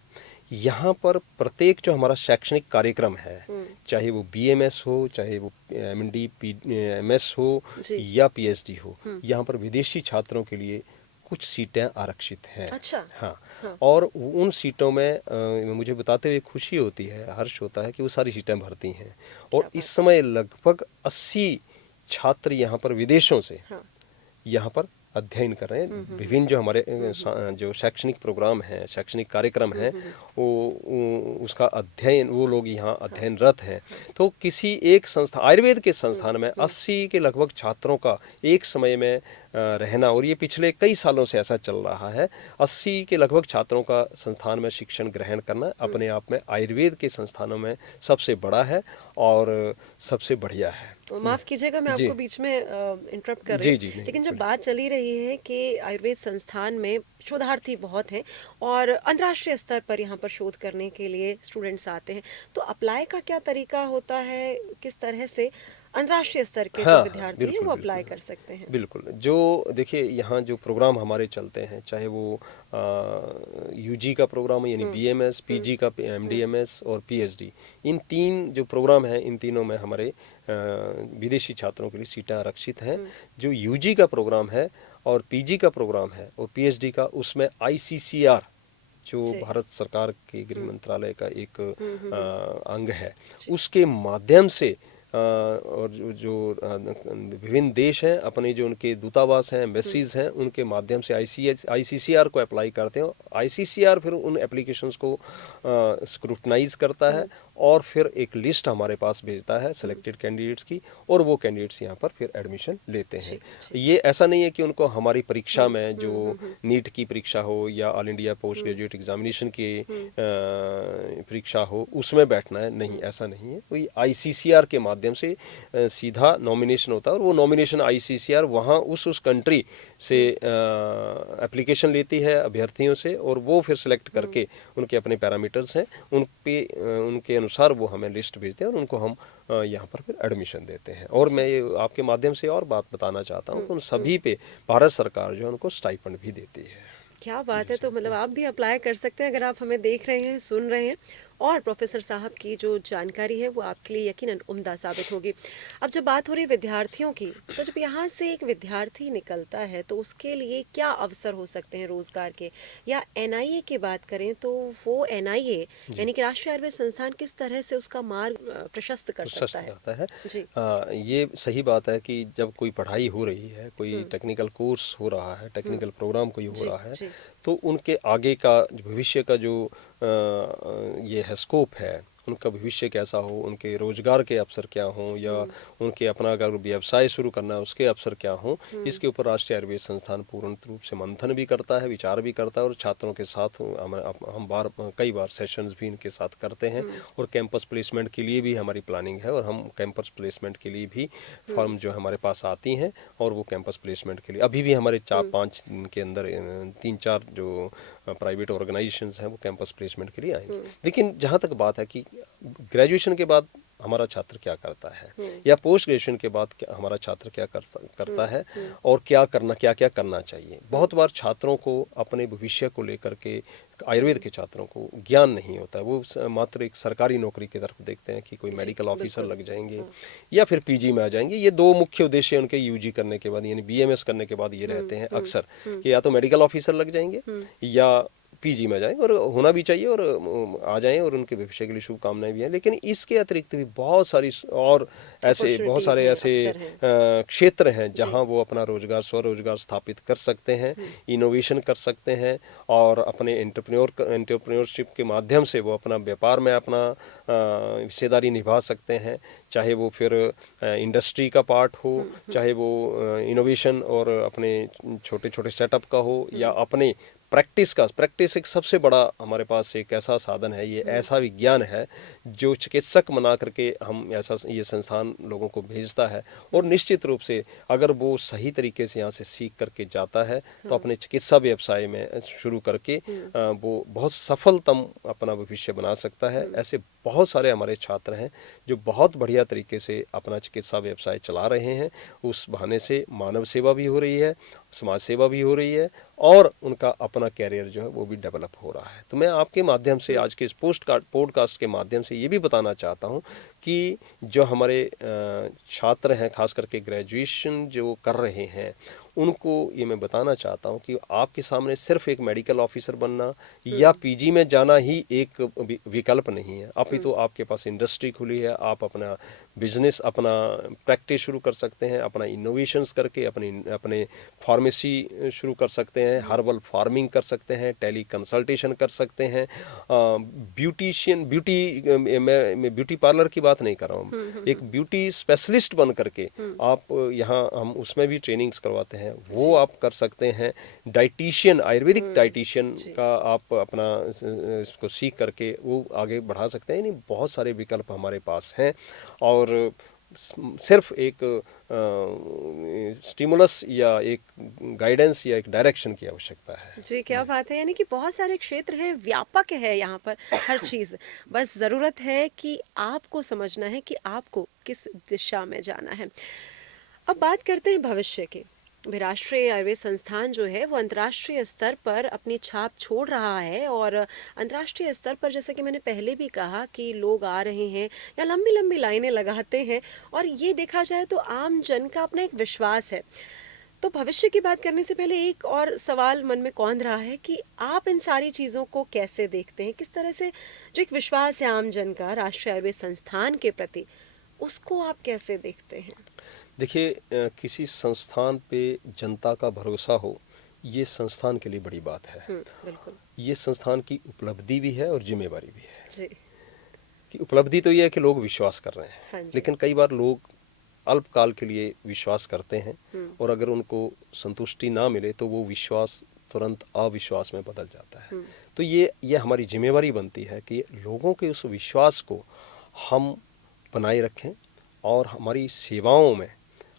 यहाँ पर प्रत्येक जो हमारा शैक्षणिक कार्यक्रम है, चाहे वो बीएमएस हो, चाहे वो एमडी एमएस हो जी। या पीएचडी हो, यहाँ पर विदेशी छात्रों के लिए कुछ सीटें आरक्षित हैं। अच्छा। हाँ, हाँ। और उन सीटों में मुझे बताते हुए खुशी होती है, हर्ष होता है कि वो सारी सीटें भरती हैं। और इस समय लगभग 80 छात्र यहाँ पर विदेशों से हाँ। यहाँ पर अध्ययन कर रहे हैं। विभिन्न जो हमारे जो शैक्षणिक प्रोग्राम हैं, शैक्षणिक कार्यक्रम हैं, वो उसका अध्ययन, वो लोग यहाँ अध्ययनरत हैं। तो किसी एक संस्था, आयुर्वेद के संस्थान में 80 के लगभग छात्रों का एक समय में रहना, और ये पिछले कई सालों से ऐसा चल रहा है, 80 के लगभग छात्रों का संस्थान में शिक्षण ग्रहण करना अपने आप में आयुर्वेद के संस्थानों में सबसे बड़ा है और सबसे बढ़िया है। माफ कीजिएगा, मैं जी। आपको बीच में इंटरप्ट कर रही जी, हूँ, जी, नहीं, लेकिन जब बोलिए। बात चली रही है कि आयुर्वेद संस्थान में शोधार्थी बहुत हैं और अंतर्राष्ट्रीय स्तर पर यहाँ पर शोध करने के लिए स्टूडेंट्स आते हैं, तो अप्लाई का क्या तरीका होता है? किस तरह से अंतर्राष्ट्रीय स्तर के जो हाँ, विद्यार्थी हैं बिल्कुल, वो अप्लाई बिल्कुल। कर सकते हैं? बिल्कुल, जो देखिए यहाँ जो प्रोग्राम हमारे चलते हैं, चाहे वो यूजी का प्रोग्राम है यानी बीएमएस, पीजी का एमडीएमएस और पीएचडी, इन 3 जो प्रोग्राम हैं, इन तीनों में हमारे विदेशी छात्रों के लिए सीटें आरक्षित हैं। जो यूजी का प्रोग्राम है और पीजी का प्रोग्राम है और पीएचडी का, उसमें आईसीसीआर जो जी। भारत सरकार के गृह मंत्रालय का एक अंग है, उसके माध्यम से और जो विभिन्न देश हैं, अपने जो उनके दूतावास हैं, एम्बेसीज हैं, उनके माध्यम से आईसीसीआर को अप्लाई करते हैं। आईसीसीआर फिर उन एप्लीकेशंस को स्क्रूटनाइज करता है और फिर एक लिस्ट हमारे पास भेजता है सिलेक्टेड कैंडिडेट्स की, और वो कैंडिडेट्स यहाँ पर फिर एडमिशन लेते हैं। ये ऐसा नहीं है कि उनको हमारी परीक्षा में जो नीट की परीक्षा हो या all India post graduate examination की परीक्षा हो उसमें बैठना है, नहीं, ऐसा नहीं है। वही आईसीसीआर के माध्यम से सीधा नॉमिनेशन होता है, और वो नॉमिनेशन आईसीसीआर वहाँ उस कंट्री से एप्लीकेशन लेती है अभ्यर्थियों से, और वो फिर सिलेक्ट करके उनके अपने पैरामीटर्स हैं, उनके अनुसार वो हमें लिस्ट भेजते हैं और उनको हम यहाँ पर फिर एडमिशन देते हैं। और मैं ये आपके माध्यम से और बात बताना चाहता हूँ कि उन सभी पे भारत सरकार जो है उनको स्टाइपेंड भी देती है। क्या बात है! तो मतलब आप भी अप्लाई कर सकते हैं अगर आप हमें देख रहे हैं, सुन रहे हैं, और प्रोफेसर साहब की जो जानकारी है वो आपके लिए यकीनन उम्दा साबित होगी। अब जब बात हो रही विद्यार्थियों की, तो जब यहाँ से एक विद्यार्थी निकलता है तो उसके लिए क्या अवसर हो सकते हैं रोजगार के? या एनआईए की बात करें तो वो एनआईए यानी कि राष्ट्रीय आयुर्वेद संस्थान किस तरह से उसका मार्ग प्रशस्त कर सकता है? करता है। जी। ये सही बात है कि जब कोई पढ़ाई हो रही है, कोई टेक्निकल कोर्स हो रहा है, टेक्निकल प्रोग्राम कोई हो जी, रहा है, जी। तो उनके आगे का भविष्य का जो ये है स्कोप है, उनका भविष्य कैसा हो, उनके रोजगार के अवसर क्या हों, या उनके अपना अगर व्यवसाय शुरू करना है उसके अवसर क्या हों, इसके ऊपर राष्ट्रीय आयुर्वेद संस्थान पूर्ण रूप से मंथन भी करता है, विचार भी करता है, और छात्रों के साथ हम कई बार सेशंस भी इनके साथ करते हैं। और कैंपस प्लेसमेंट के लिए भी हमारी प्लानिंग है, और हम कैंपस प्लेसमेंट के लिए भी फर्म जो हमारे पास आती हैं, और वो कैंपस प्लेसमेंट के लिए अभी भी हमारे 4-5 दिन के अंदर 3-4 जो प्राइवेट ऑर्गेनाइजेशंस हैं वो कैंपस प्लेसमेंट के लिए आएंगे। लेकिन जहाँ तक बात है कि ग्रेजुएशन के बाद हमारा छात्र क्या करता है, या पोस्ट ग्रेजुएशन के बाद हमारा छात्र क्या करता है, और क्या क्या करना चाहिए, बहुत बार छात्रों को अपने भविष्य को लेकर के, आयुर्वेद के छात्रों को ज्ञान नहीं होता है। वो मात्र एक सरकारी नौकरी की तरफ देखते हैं कि कोई मेडिकल ऑफिसर लग जाएंगे या फिर पीजी में आ जाएंगे। ये 2 मुख्य उद्देश्य उनके यूजी करने के बाद यानी बीएमएस करने के बाद ये रहते हैं अक्सर, कि या तो मेडिकल ऑफिसर लग जाएंगे या पीजी में जाएं, और होना भी चाहिए, और आ जाएं, और उनके भविष्य के लिए शुभकामनाएं भी हैं। लेकिन इसके अतिरिक्त भी बहुत सारे ऐसे क्षेत्र हैं जहां वो अपना स्वरोजगार स्थापित कर सकते हैं, इनोवेशन कर सकते हैं, और अपने एंटरप्रेन्योरशिप के माध्यम से वो अपना व्यापार में अपना हिस्सेदारी निभा सकते हैं, चाहे वो फिर इंडस्ट्री का पार्ट हो, चाहे वो इनोवेशन और अपने छोटे छोटे सेटअप का हो, या अपने प्रैक्टिस एक सबसे बड़ा हमारे पास एक ऐसा साधन है, ये ऐसा विज्ञान है जो चिकित्सक बना करके हम ऐसा ये संस्थान लोगों को भेजता है। और निश्चित रूप से अगर वो सही तरीके से यहाँ से सीख करके जाता है तो अपने चिकित्सा व्यवसाय में शुरू करके वो बहुत सफलतम अपना भविष्य बना सकता है। ऐसे बहुत सारे हमारे छात्र हैं जो बहुत बढ़िया तरीके से अपना चिकित्सा व्यवसाय चला रहे हैं। उस बहाने से मानव सेवा भी हो रही है, समाज सेवा भी हो रही है और उनका अपना कैरियर जो है वो भी डेवलप हो रहा है। तो मैं आपके माध्यम से आज के इस पॉडकास्ट के माध्यम से ये भी बताना चाहता हूँ कि जो हमारे छात्र हैं, खास करके ग्रेजुएशन जो कर रहे हैं, उनको ये मैं बताना चाहता हूँ कि आपके सामने सिर्फ एक मेडिकल ऑफिसर बनना या पीजी में जाना ही एक विकल्प नहीं है। अपितु आपके पास इंडस्ट्री खुली है, आप अपना बिजनेस, अपना प्रैक्टिस शुरू कर सकते हैं, अपना इनोवेशंस करके अपने फार्मेसी शुरू कर सकते हैं, हर्बल फार्मिंग कर सकते हैं, टेली कंसल्टेशन कर सकते हैं, मैं ब्यूटी पार्लर की बात नहीं कर रहा हूँ, एक ब्यूटी स्पेशलिस्ट बन करके आप यहाँ हम उसमें भी ट्रेनिंग्स करवाते हैं, वो आप कर सकते हैं। डाइटिशियन, आयुर्वेदिक डाइटिशियन का आप अपना इसको सीख करके वो आगे बढ़ा सकते हैं। यानी बहुत सारे विकल्प हमारे पास हैं और सिर्फ एक स्टिमुलस या एक गाइडेंस या एक डायरेक्शन की आवश्यकता है। जी, क्या बात है। यानी कि बहुत सारे क्षेत्र हैं, व्यापक है यहाँ पर हर चीज़। बस ज़रूरत है कि आपको समझना है कि आपको किस दिशा में जाना है। अब बात करते हैं भविष्य की। राष्ट्रीय आयुर्वेद संस्थान जो है वो अंतर्राष्ट्रीय स्तर पर अपनी छाप छोड़ रहा है और अंतर्राष्ट्रीय स्तर पर, जैसे कि मैंने पहले भी कहा, कि लोग आ रहे हैं या लंबी लंबी लाइनें लगाते हैं और ये देखा जाए तो आम जन का अपना एक विश्वास है। तो भविष्य की बात करने से पहले एक और सवाल मन में कौंध रहा है कि आप इन सारी चीज़ों को कैसे देखते हैं, किस तरह से जो एक विश्वास है आम जन का राष्ट्रीय आयुर्वेद संस्थान के प्रति, उसको आप कैसे देखते हैं? देखिए, किसी संस्थान पे जनता का भरोसा हो, ये संस्थान के लिए बड़ी बात है। बिल्कुल। ये संस्थान की उपलब्धि भी है और जिम्मेवारी भी है। जी। कि उपलब्धि तो ये है कि लोग विश्वास कर रहे हैं, हाँ जी। लेकिन कई बार लोग अल्पकाल के लिए विश्वास करते हैं और अगर उनको संतुष्टि ना मिले तो वो विश्वास तुरंत अविश्वास में बदल जाता है। तो ये हमारी जिम्मेवारी बनती है कि लोगों के उस विश्वास को हम बनाए रखें और हमारी सेवाओं में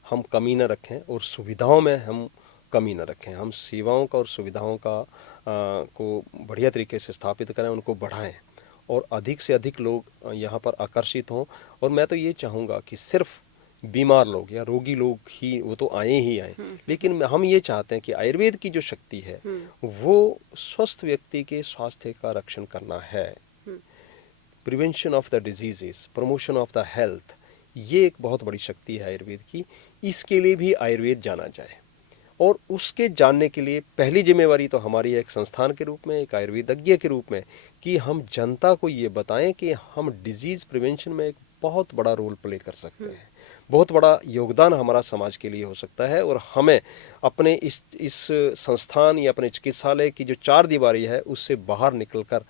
हम कमी न रखें और सुविधाओं में हम कमी न रखें। हम सेवाओं का और सुविधाओं का को बढ़िया तरीके से स्थापित करें, उनको बढ़ाएं और अधिक से अधिक लोग यहाँ पर आकर्षित हों। और मैं तो ये चाहूँगा कि सिर्फ बीमार लोग या रोगी लोग ही वो तो आए ही आए, लेकिन हम ये चाहते हैं कि आयुर्वेद की जो शक्ति है वो स्वस्थ व्यक्ति के स्वास्थ्य का रक्षण करना है। Prevention of the diseases, promotion of the health, ये एक बहुत बड़ी शक्ति है आयुर्वेद की। इसके लिए भी आयुर्वेद जाना जाए और उसके जानने के लिए पहली जिम्मेवारी तो हमारी एक संस्थान के रूप में, एक आयुर्वेदज्ञ के रूप में, कि हम जनता को ये बताएं कि हम डिजीज़ प्रिवेंशन में एक बहुत बड़ा रोल प्ले कर सकते हैं, बहुत बड़ा योगदान हमारा समाज के लिए हो सकता है और हमें अपने इस संस्थान या अपने चिकित्सालय की जो चार दीवारी है उससे बाहर निकलकर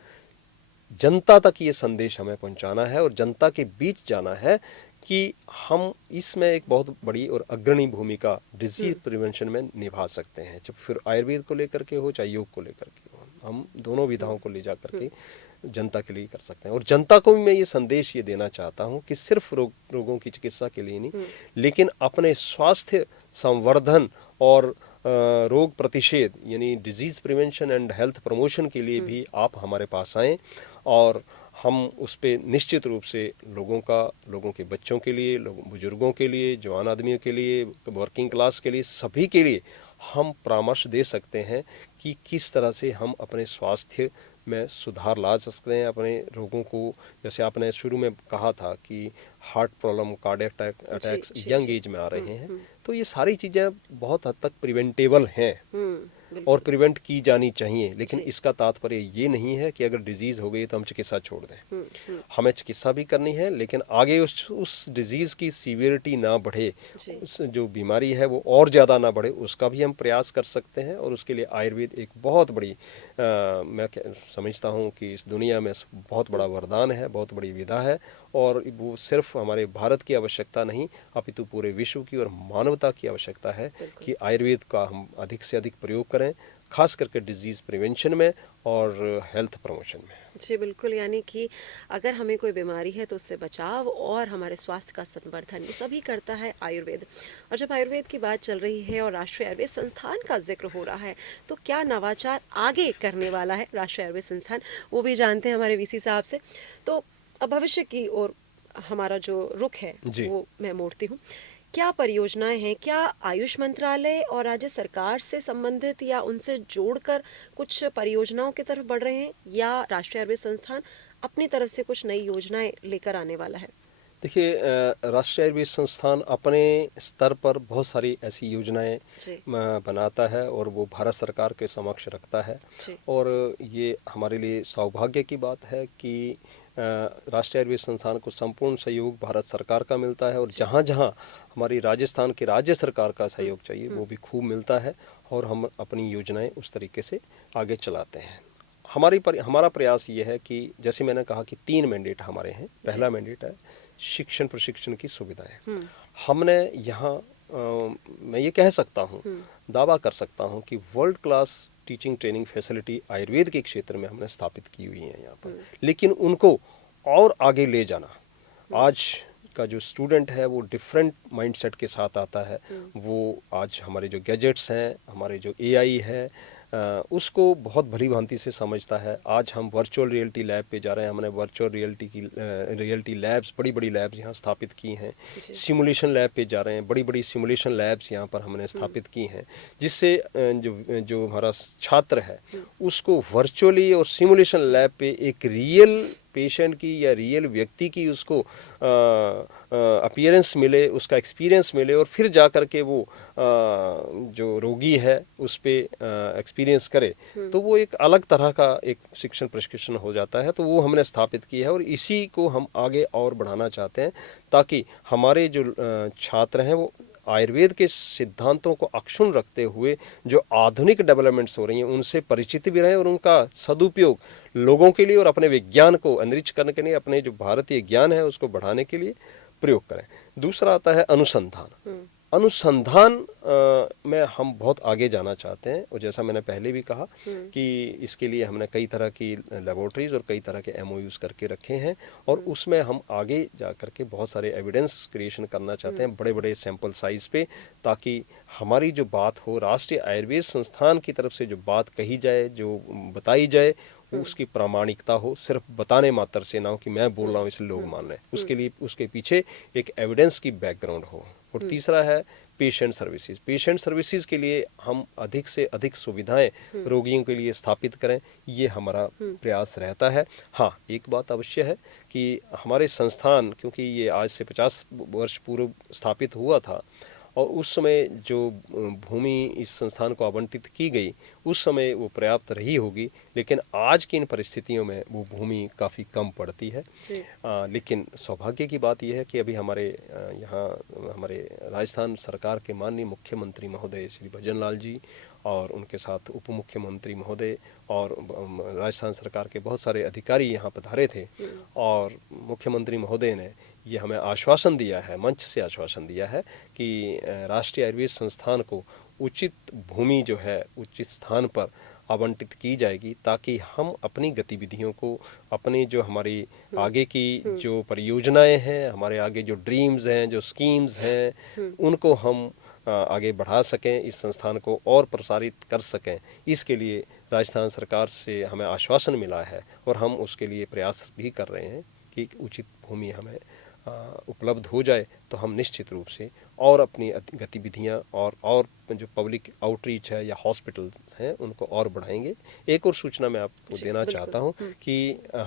जनता तक ये संदेश हमें पहुंचाना है और जनता के बीच जाना है कि हम इसमें एक बहुत बड़ी और अग्रणी भूमिका डिजीज प्रिवेंशन में निभा सकते हैं। जब फिर आयुर्वेद को लेकर के हो चाहे योग को लेकर के हो, हम दोनों विधाओं को ले जा करके जनता के लिए कर सकते हैं। और जनता को भी मैं ये संदेश ये देना चाहता हूँ कि सिर्फ रोगों की चिकित्सा के लिए नहीं, लेकिन अपने स्वास्थ्य संवर्धन और रोग प्रतिषेध यानी disease prevention and health promotion के लिए भी आप हमारे पास आएँ और हम उस पर निश्चित रूप से लोगों के बच्चों के लिए, बुजुर्गों के लिए, जवान आदमियों के लिए, वर्किंग क्लास के लिए, सभी के लिए हम परामर्श दे सकते हैं कि किस तरह से हम अपने स्वास्थ्य में सुधार ला सकते हैं। अपने रोगों को, जैसे आपने शुरू में कहा था कि heart problem, cardiac attacks young age में आ रहे हैं, तो ये सारी चीज़ें बहुत हद तक प्रिवेंटेबल हैं और प्रिवेंट की जानी चाहिए। लेकिन इसका तात्पर्य ये नहीं है कि अगर डिजीज़ हो गई तो हम चिकित्सा छोड़ दें। हमें चिकित्सा भी करनी है, लेकिन आगे उस डिजीज़ की सीवियरिटी ना बढ़े, उस जो बीमारी है वो और ज़्यादा ना बढ़े, उसका भी हम प्रयास कर सकते हैं। और उसके लिए आयुर्वेद एक बहुत बड़ी मैं समझता हूँ कि इस दुनिया में बहुत बड़ा वरदान है, बहुत बड़ी विधा है। और वो सिर्फ हमारे भारत की आवश्यकता नहीं, अपितु पूरे विश्व की और मानवता की आवश्यकता है कि आयुर्वेद का हम अधिक से अधिक प्रयोग करें। खास करके डिजीज़ प्रिवेंशन में और हेल्थ प्रमोशन में। जी बिल्कुल, यानी कि अगर हमें कोई बीमारी है तो उससे बचाव और हमारे स्वास्थ्य का संवर्धन ये सभी करता है आयुर्वेद। और जब आयुर्वेद की बात चल रही है और राष्ट्रीय आयुर्वेद संस्थान का जिक्र हो रहा है, तो क्या नवाचार आगे करने वाला है राष्ट्रीय आयुर्वेद संस्थान, वो भी जानते हैं हमारे वीसी साहब से। तो अब भविष्य की ओर हमारा जो रुख है जी। वो मैं मोड़ती हूँ। क्या परियोजनाएं हैं, क्या आयुष मंत्रालय और राज्य सरकार से संबंधित या उनसे जोड़कर कुछ परियोजनाओं की तरफ बढ़ रहे हैं, या राष्ट्रीय आयुर्वेद संस्थान अपनी तरफ से कुछ नई योजनाएं लेकर आने वाला है? देखिए, राष्ट्रीय आयुर्वेद संस्थान अपने स्तर पर बहुत सारी ऐसी योजनाएं जी बनाता है और वो भारत सरकार के समक्ष रखता है। जी और ये हमारे लिए सौभाग्य की बात है कि राष्ट्रीय आयुर्वेद संस्थान को संपूर्ण सहयोग भारत सरकार का मिलता है और जी जहाँ जहाँ हमारी राजस्थान की राज्य सरकार का सहयोग चाहिए वो भी खूब मिलता है और हम अपनी योजनाएं उस तरीके से आगे चलाते हैं। हमारा प्रयास ये है कि जैसे मैंने कहा कि 3 मैंडेट हमारे हैं। पहला मैंडेट है शिक्षण प्रशिक्षण की सुविधाएं। हमने यहाँ मैं ये कह सकता हूँ, दावा कर सकता हूँ कि world class teaching training facility Ayurveda के क्षेत्र में हमने स्थापित की हुई है यहाँ पर। लेकिन उनको और आगे ले जाना, आज का जो स्टूडेंट है वो डिफरेंट माइंडसेट के साथ आता है। वो आज हमारे जो गैजेट्स हैं, हमारे जो एआई है, उसको बहुत भली भांति से समझता है। आज हम वर्चुअल रियलिटी लैब पे जा रहे हैं। हमने वर्चुअल रियलिटी लैब्स, बड़ी बड़ी लैब्स यहाँ स्थापित की हैं। सिमुलेशन लैब पे जा रहे हैं, बड़ी बड़ी सिमुलेशन लैब्स यहाँ पर हमने स्थापित की हैं, जिससे जो हमारा छात्र है उसको वर्चुअली और सिमुलेशन लैब पे एक रियल पेशेंट की या रियल व्यक्ति की उसको अपीयरेंस मिले, उसका एक्सपीरियंस मिले और फिर जा कर के वो जो रोगी है उस पे एक्सपीरियंस करे, तो वो एक अलग तरह का एक शिक्षण प्रशिक्षण हो जाता है। तो वो हमने स्थापित किया है और इसी को हम आगे और बढ़ाना चाहते हैं ताकि हमारे जो छात्र हैं वो आयुर्वेद के सिद्धांतों को अक्षुण्ण रखते हुए जो आधुनिक डेवलपमेंट्स हो रही हैं उनसे परिचित भी रहें और उनका सदुपयोग लोगों के लिए और अपने विज्ञान को एनरिच करने के लिए, अपने जो भारतीय ज्ञान है उसको बढ़ाने के लिए प्रयोग करें। दूसरा आता है अनुसंधान। अनुसंधान में हम बहुत आगे जाना चाहते हैं और जैसा मैंने पहले भी कहा कि इसके लिए हमने कई तरह की लेबोरेटरीज और कई तरह के एमओयूज करके रखे हैं और उसमें हम आगे जा करके बहुत सारे एविडेंस क्रिएशन करना चाहते हैं बड़े बड़े सैंपल साइज पे, ताकि हमारी जो बात हो, राष्ट्रीय आयुर्वेद संस्थान की तरफ से जो बात कही जाए, जो बताई जाए, उसकी प्रामाणिकता हो। सिर्फ बताने मात्र से ना हो कि मैं बोल रहा हूँ इसलिए लोग मान रहे हैं, उसके लिए उसके पीछे एक एविडेंस की बैकग्राउंड हो। और तीसरा है पेशेंट सर्विसेज। पेशेंट सर्विसेज के लिए हम अधिक से अधिक सुविधाएं रोगियों के लिए स्थापित करें, ये हमारा प्रयास रहता है। हाँ, एक बात अवश्य है कि हमारे संस्थान, क्योंकि ये आज से 50 वर्ष पूर्व स्थापित हुआ था और उस समय जो भूमि इस संस्थान को आवंटित की गई उस समय वो पर्याप्त रही होगी, लेकिन आज की इन परिस्थितियों में वो भूमि काफ़ी कम पड़ती है। लेकिन सौभाग्य की बात यह है कि अभी हमारे यहाँ हमारे राजस्थान सरकार के माननीय मुख्यमंत्री महोदय श्री भजन लाल जी और उनके साथ उप मुख्यमंत्री महोदय और राजस्थान सरकार के बहुत सारे अधिकारी यहाँ पधारे थे और मुख्यमंत्री महोदय ने ये हमें आश्वासन दिया है, मंच से आश्वासन दिया है कि राष्ट्रीय आयुर्वेद संस्थान को उचित भूमि जो है उचित स्थान पर आवंटित की जाएगी, ताकि हम अपनी गतिविधियों को, अपने जो हमारी आगे की जो परियोजनाएं हैं, हमारे आगे जो ड्रीम्स हैं, जो स्कीम्स हैं, उनको हम आगे बढ़ा सकें, इस संस्थान को और प्रसारित कर सकें। इसके लिए राजस्थान सरकार से हमें आश्वासन मिला है और हम उसके लिए प्रयास भी कर रहे हैं कि उचित भूमि हमें उपलब्ध हो जाए तो हम निश्चित रूप से और अपनी गतिविधियां और जो पब्लिक आउटरीच है या हॉस्पिटल्स हैं उनको और बढ़ाएंगे। एक और सूचना मैं आपको देना चाहता हूं कि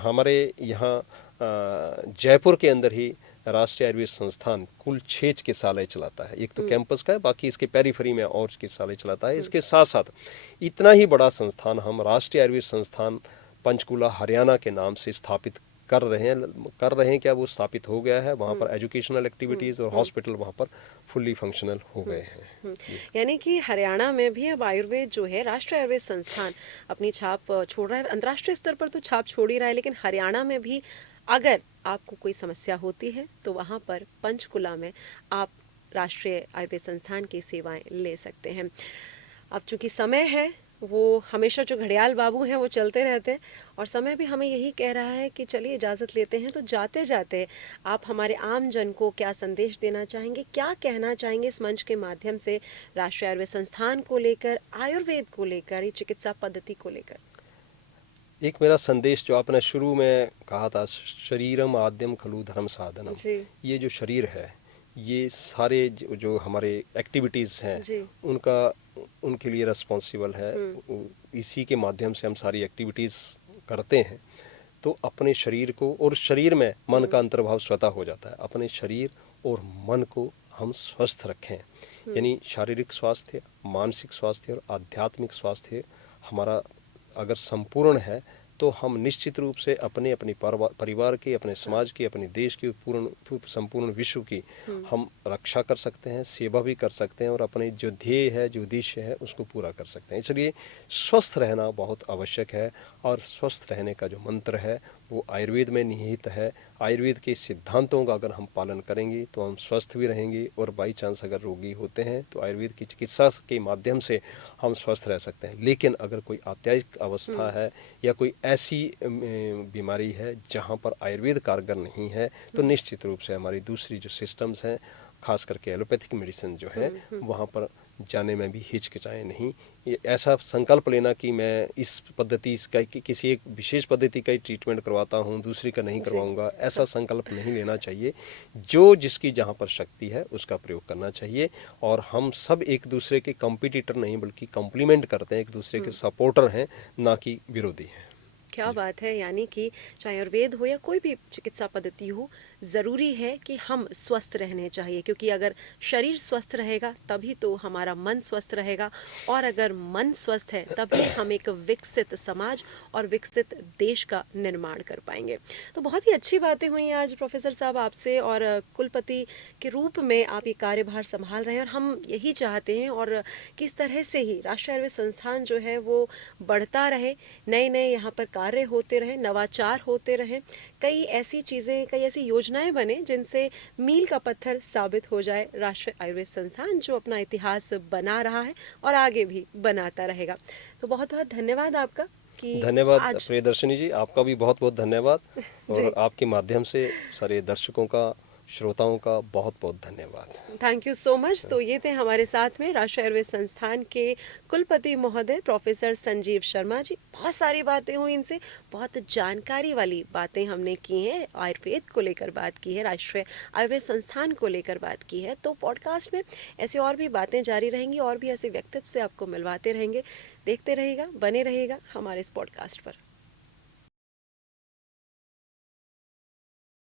हमारे यहाँ जयपुर के अंदर ही राष्ट्रीय आयुर्वेद संस्थान कुल 6 चिकित्सालय चलाता है। एक तो कैंपस का है, बाकी इसके पेरीफेरी में और चिकित्सालय चलाता है। इसके साथ साथ इतना ही बड़ा संस्थान हम राष्ट्रीय आयुर्वेद संस्थान पंचकुला हरियाणा के नाम से स्थापित कर रहे हैं। क्या वो स्थापित हो गया है। वहाँ पर एजुकेशनल एक्टिविटीज़ और हॉस्पिटल वहाँ पर फुल्ली फंक्शनल हो गए हैं। यानी कि हरियाणा में भी अब आयुर्वेद जो है, राष्ट्रीय आयुर्वेद संस्थान अपनी छाप छोड़ रहा है। अंतर्राष्ट्रीय स्तर पर तो छाप छोड़ ही रहा है, लेकिन हरियाणा में भी अगर आपको कोई समस्या होती है तो वहाँ पर पंचकुला में आप राष्ट्रीय आयुर्वेद संस्थान की सेवाएं ले सकते हैं। अब चूंकि समय है वो हमेशा जो घड़ियाल बाबू हैं वो चलते रहते हैं, और समय भी हमें यही कह रहा है कि चलिए इजाज़त लेते हैं। तो जाते जाते आप हमारे आम जन को क्या संदेश देना चाहेंगे, क्या कहना चाहेंगे इस मंच के माध्यम से, राष्ट्रीय आयुर्वेद संस्थान को लेकर, आयुर्वेद को लेकर, ये चिकित्सा पद्धति को लेकर? एक मेरा संदेश जो आपने शुरू में कहा था, शरीरम आद्यम खलु धर्म साधनम, जी ये जो शरीर है, ये सारे जो हमारे एक्टिविटीज़ हैं जी। उनका उनके लिए रिस्पॉन्सिबल है। इसी के माध्यम से हम सारी एक्टिविटीज़ करते हैं। तो अपने शरीर को, और शरीर में मन का अंतर्भाव स्वतः हो जाता है, अपने शरीर और मन को हम स्वस्थ रखें। यानी शारीरिक स्वास्थ्य, मानसिक स्वास्थ्य और आध्यात्मिक स्वास्थ्य हमारा अगर संपूर्ण है तो हम निश्चित रूप से अपने अपने परिवार की, अपने समाज की, अपने देश की, संपूर्ण विश्व की हम रक्षा कर सकते हैं, सेवा भी कर सकते हैं और अपने जो ध्येय है, जो उद्देश्य है उसको पूरा कर सकते हैं। इसलिए स्वस्थ रहना बहुत आवश्यक है, और स्वस्थ रहने का जो मंत्र है वो आयुर्वेद में निहित है। आयुर्वेद के सिद्धांतों का अगर हम पालन करेंगे तो हम स्वस्थ भी रहेंगे, और बाई चांस अगर रोगी होते हैं तो आयुर्वेद की चिकित्सा के माध्यम से हम स्वस्थ रह सकते हैं। लेकिन अगर कोई अत्याधिक अवस्था है या कोई ऐसी बीमारी है जहाँ पर आयुर्वेद कारगर नहीं है, तो निश्चित रूप से हमारी दूसरी जो सिस्टम्स हैं, खास करके एलोपैथिक मेडिसिन जो है, वहाँ पर जाने में भी हिचकिचाएं नहीं। ये ऐसा संकल्प लेना कि मैं इस पद्धति का किसी एक विशेष पद्धति का ही ट्रीटमेंट करवाता हूँ, दूसरी का नहीं करवाऊंगा, ऐसा संकल्प नहीं लेना चाहिए। जो जिसकी जहाँ पर शक्ति है उसका प्रयोग करना चाहिए, और हम सब एक दूसरे के कंपटीटर नहीं बल्कि कॉम्प्लीमेंट करते हैं, एक दूसरे के सपोर्टर हैं, ना कि विरोधी हैं। क्या बात है। यानी कि चाहे आयुर्वेद हो या कोई भी चिकित्सा पद्धति हो, ज़रूरी है कि हम स्वस्थ रहने चाहिए, क्योंकि अगर शरीर स्वस्थ रहेगा तभी तो हमारा मन स्वस्थ रहेगा, और अगर मन स्वस्थ है तभी हम एक विकसित समाज और विकसित देश का निर्माण कर पाएंगे। तो बहुत ही अच्छी बातें हुई आज प्रोफेसर साहब आपसे, और कुलपति के रूप में आप ये कार्यभार संभाल रहे हैं, और हम यही चाहते हैं, और किस तरह से ही राष्ट्रीय आयुर्वेद संस्थान जो है वो बढ़ता रहे, नए नए यहाँ पर कार्य होते रहें, नवाचार होते रहें, कई ऐसी चीज़ें, कई ऐसी योजनाएं बने जिनसे मील का पत्थर साबित हो जाए राष्ट्रीय आयुर्वेद संस्थान, जो अपना इतिहास बना रहा है और आगे भी बनाता रहेगा। तो बहुत बहुत धन्यवाद आपका कि धन्यवाद आज प्रियदर्शनी जी, आपका भी बहुत बहुत धन्यवाद, जी, और आपके माध्यम से सारे दर्शकों का, श्रोताओं का बहुत बहुत धन्यवाद। Thank you so much. तो ये थे हमारे साथ में राष्ट्रीय आयुर्वेद संस्थान के कुलपति महोदय प्रोफेसर संजीव शर्मा जी। बहुत सारी बातें हुई इनसे, बहुत जानकारी वाली बातें हमने की हैं, आयुर्वेद को लेकर बात की है, राष्ट्रीय आयुर्वेद संस्थान को लेकर बात की है। तो पॉडकास्ट में ऐसी और भी बातें जारी रहेंगी, और भी ऐसे व्यक्तित्व से आपको मिलवाते रहेंगे। देखते रहिएगा, बने रहिएगा हमारे इस पॉडकास्ट पर।